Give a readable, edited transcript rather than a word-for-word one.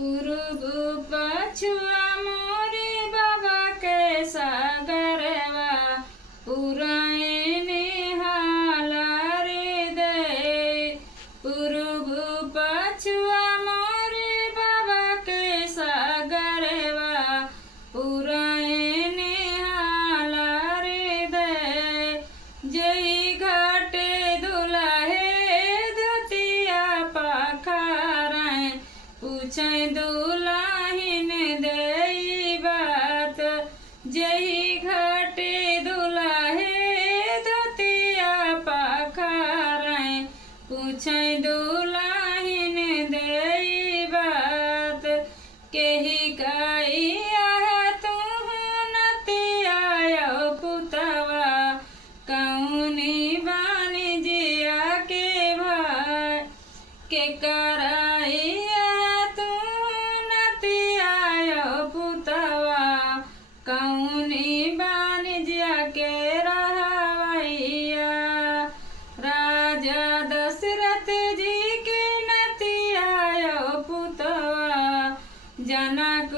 पूर्व पछुआ मोरे बाबा के सागरवा पुराने हाला रे दे। पूर्व पछुआ मोरे बाबा के सागरवा पुराने हाला रे दे। जई घाटे दुलाहे धोतिया पाखारें पूछे दुलाहिन देई बात। जही घाटे दुलाहे धोतिया पाखारें पूछे दुलाहिन देई बात। केही काइया तू नतिया पुतवा कौनी बानी जिया के भाई के कराइया तू नतिया पुतवा कौनी बानी जिया के रहवैया। राजा दशरथ जी के नतिया पुतवा जनक